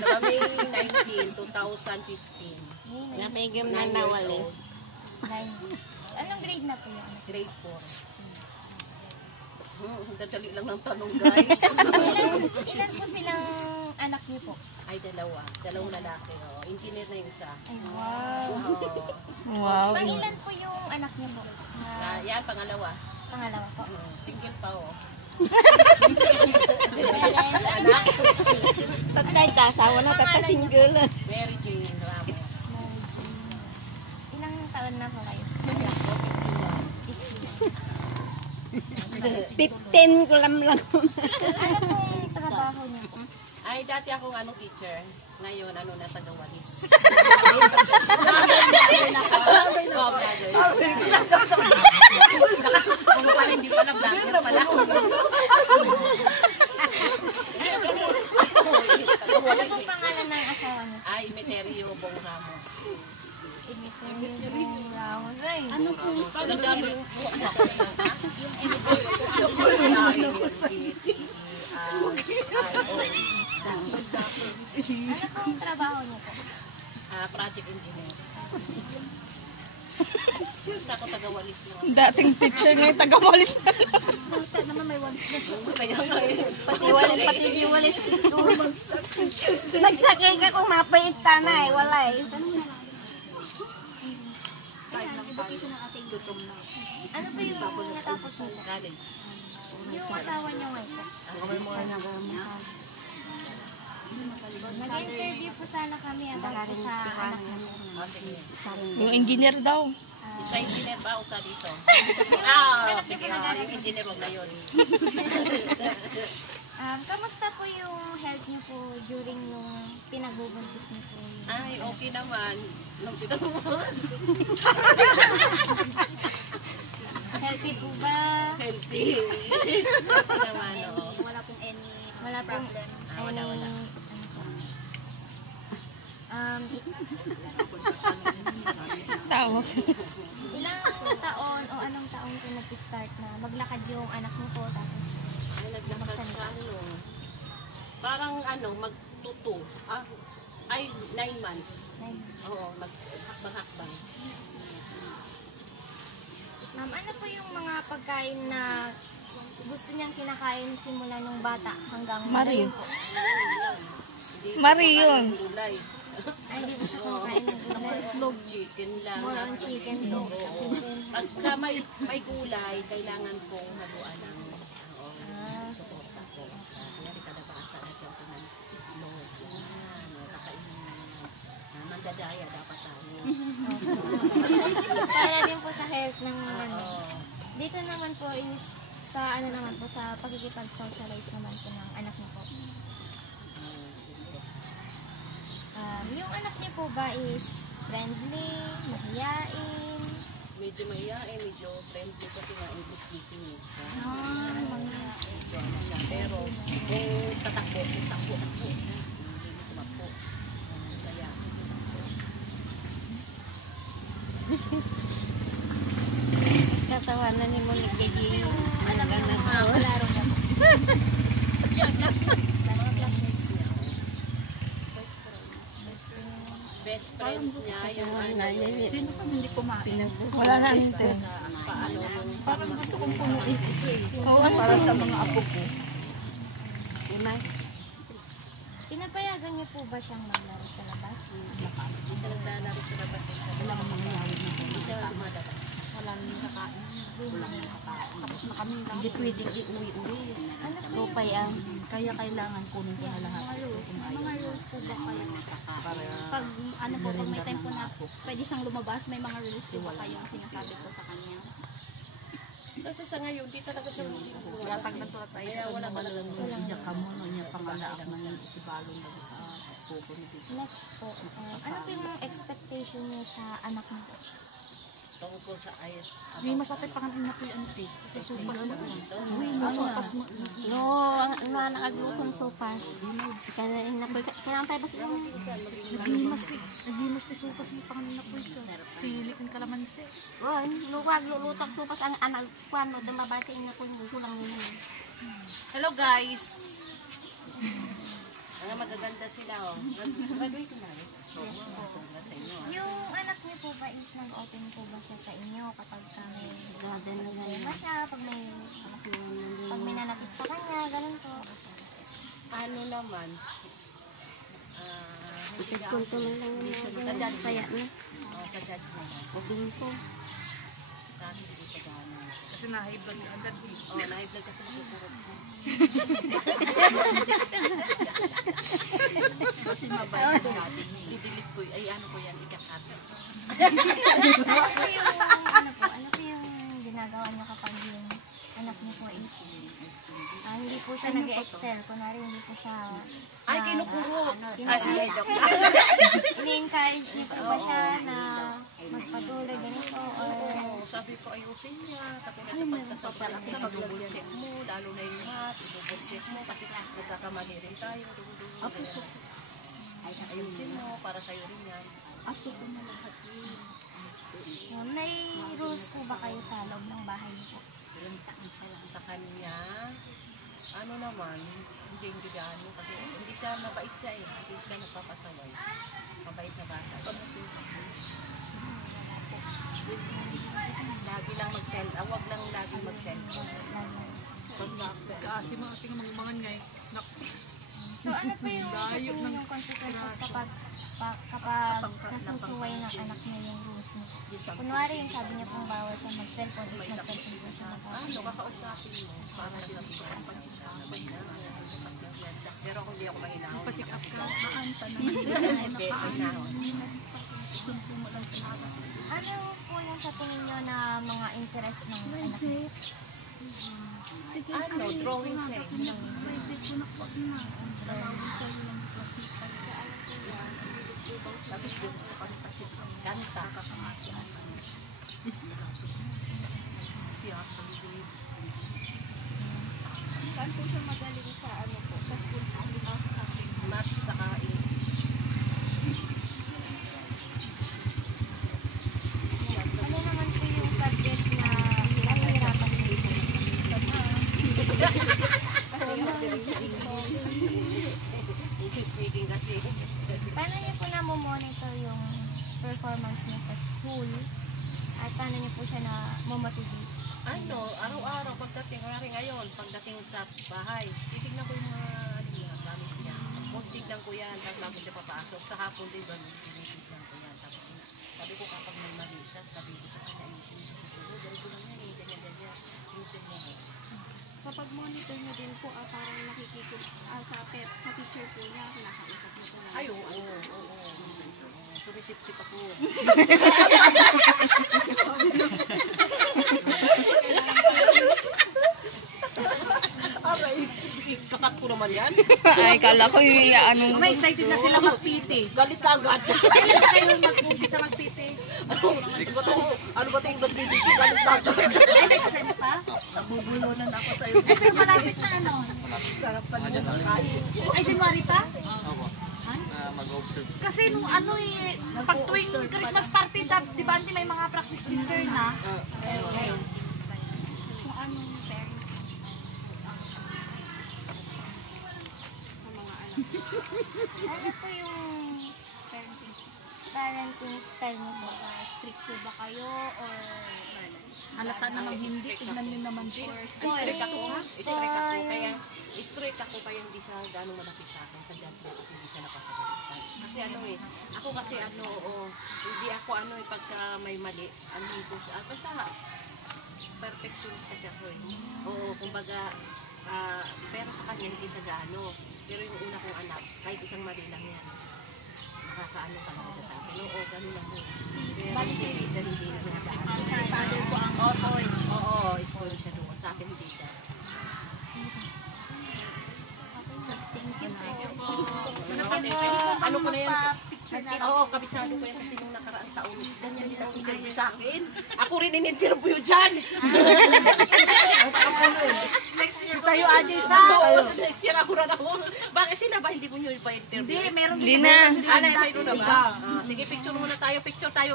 May 19, 2015. Napigam na nawali. Anong grade na po yun? Grade 4. Dadali lang ng tanong, guys. Ilan po silang anak niyo po? Ay, dalawa. Dalawang lalaki. Oh. Engineer na yung isa. Ay, wow. Wow. Pangilan po yung anak niyo po? Yan, pangalawa. Pangalawa po. Single pa, oh. Anak? Tatay ka, asawa na, tatay single. Mary Jane Ramos. Ilang taon na po kayo? 15 ko lang. Ano pong trabaho niyo po? Ay, dati akong teacher. Ngayon, na tagawalis. Kung pala hindi pala, vlogger pala. Ano pong pangalan ng asawa niyo? Ay, Meterio Bong Ramos. Ano pong ano pong trabaho niyo po? Project engineer. Isa ko tagawalis na. Dating teacher ngayon, taga-walis na. Kaya nga eh. Pati walis. Nagsakay ka kung mapait ka na eh, wala eh. Ano po yung natapos niyo po? College. Yung asawa niyo ngayon po? Mag-interview po sana kami about po sa anak niyo. Yung engineer daw. Sa engineer ba o sa dito? Sige. Yung engineer wag na yun. Kamusta po yung health niyo po during yung pinagbubuntis niyo po? Ay, okay naman. Nung pinasubukan. Healthy po ba? Healthy. Healthy naman, oo. Wala pong problem. Wala. Tawag. Ilang taon o anong taon po nag-start na maglakad yung anak niyo po tapos Ay, naglakad ka parang magtuto. Ay, 9 months. Oo, maghakbang-hakbang. Ma'am, ano po yung mga pagkain na gusto niyang kinakain simula nung bata hanggang Mario. ngayon po? Marion. Gulay. Ay, hindi po siya kumakain ng gulay. Chicken lang. More on chicken po. Pagka may gulay, kailangan kong haluan ng suporta ko. Kaya kadabasa natin ako ng Lord. Mandadaya dapat tayo. Para din po sa health ng dito naman po is sa sa pagkikipag-socialize naman po ng anak niyo po. Yung anak niyo po ba is friendly, mahiyain? Medyo mahiyain, medyo friendly kasi nga English speaking eh. Mahiyain. Pero kung takbo siya. Hindi tumakbo. Saya. Katawanan ni Monique Gigi. Alam mo yung mga kalaro niya po. Best friends niya, yung Sino pa hindi kumain? Wala na hinte. Parang gusto kong punuin ito eh. Oo, Para sa mga apo ko. Pinapayagan niyo po ba siyang maglaro sa labas? Hindi siya naglalaro sa labas. Wala kang mangyayari na po. Hindi siya lumalabas. Walang nakakain. Walang nakakain. Tapos na kami, hindi pwedeng iuwi-uwi. So, kaya kailangan kunin ko na lahat. Mga rules po ba kayo? Pag may time po na pwede siyang lumabas, may mga rules po ba kayong sinasabi po sa kanya? Kasi sa ngayon, di talaga siya Yatag na to at ayos ko na talagang niya kamo, niya pangalaak na yung itibalong na pupo ni Tito. Next po, ano po yung expectation niyo sa anak niyo po? tungkol sa ayos. Hindi masakit pa kami na po yung auntie. Kasi supas mo. Uy, supas mo. No, nakaglutong sopas. Kailangan tayo ba sila? Nagimas ni supas mo pa kami na po ito. Silikin kalamansi. Oh, luwag, lulutak sopas ang anak kuan mo. Dumabati na po yung sulang nila. Hello guys! Mga magaganda sila, oh. Graduate na rin. Yes po. Congrats sa inyo. Yung anak niyo po ba is nag-open po ba siya sa inyo kapag may ba siya, pag may nanakit sa kanya, ganun po. Ano naman, hindi ka Kung tuloy lang sa dad kaya na. sa dad mo. Pagdun ko. Sa akin hindi siya gano'n. Kasi na-high blood ka agad. Oh, na-high kasi nakikurot ko. Kasi mabait sa atin. I-delete ko, ay ano ko yan, ikakat. Ano po yung ginagawa niyo kapag yung anak niyo po is hindi po siya nag-excel. Kunwari hindi po siya Ay, kinukurot. ini-encourage niyo po ba siya na magpatuloy ganito or Oo, sabi ko ayusin niya. Katulad sa pagsasasalak sa mag-double check mo, lalo na yung math, i-double check mo kasi nagkakamali rin tayo. Ayusin mo para sa'yo rin yan. may rules po ba kayo sa loob ng bahay niyo po? Sa kanya, ano naman, hindi gaano kasi hindi siya mabait siya eh. Hindi siya nagpapasaway. Mabait na bata. Lagi lang mag-cellphone. Huwag lang lagi mag-cellphone. Kasi mga ating mga ngay. So ano po yung isa po yung consequences kapag nasusuway ng anak niya yung rules niya? Kunwari yung sabi niya pong bawal siya mag-cellphone is mag-cellphone po siya Ano, kakausapin mo. Para sa pero kung hindi ako mahinaw. Pa-check up ka. Ano po yung sa tingin niyo na mga interest ng anak niya? Ano, drawing siya eh. Tapos kanta. Saan po siya magaling sa ano po? Sa school po? Sa subject? Math saka English. Ano naman po yung subject na nahihirapan niyo? English speaking kasi. Paano niyo po na-monitor yung performance niya sa school? At paano niyo po siya na-motivate? Ano, araw-araw pagdating, ngayon, pagdating sa bahay, titignan ko yung mga gamit niya. Tignan ko yan, tapos bago siya papasok. Sa hapon din ba, tinitignan ko yan. Tapos sabi ko kapag may mali siya, sabi ko sa kanya, ayusin mo sa susunod. Ganito lang yan, ganyan. Ayusin mo. Sa pag-monitor niyo din po, parang nakikita sa teacher po niya, kinakausap niyo po na. Ay, oo. Sumisip-sip ako. Kakat ko naman yan. Ay, kala ko yung ano. May excited na sila mag-PT. Galit ka agad. Kailan na kayo mag-umpisa mag-PT? Ano ba ito yung nag-PT? Galit ka agad. Ay, next time pa? Nabubulunan ako sa'yo. Ay, malapit na ano? Sarap pa naman makain. Ay, January pa? Mag-observe. Kasi nung ano eh, pag tuwing Christmas party, di ba may mga practice teacher na? Ayun. Kung anong parents sa mga anak. Ano po yung parenting style niyo po? Strict po ba kayo or Halata namang hindi. Tignan nyo naman din. Strict ako. Strict ako kaya hindi siya gano'ng malapit sa akin sa dad ko kasi hindi siya napapagalitan. Kasi ano eh, ako kasi ano, hindi ako ano eh, pagka may mali, ano ko siya, basta perfectionist kasi ako eh. Oo, kumbaga, pero sa kanya hindi siya gaano. Pero yung una kong anak, kahit isang mali lang yan, nakakaano talaga sa akin. Oo, gano'n lang yun. Pero si Peter hindi na siya nagaano. father po ang Oo, spoil siya doon. Sa akin hindi siya. Ano ko na yan? Oo, kabisado ko yan kasi nung nakaraang taon, ganyan din ang interview sa akin. Ako rin in-interview dyan. next year tayo Ajay sa Next year ako rin ako. Bakit sila ba hindi mo nyo ba interview? Hindi, meron Hindi na. May na ba? Sige, picture muna tayo. Picture tayo.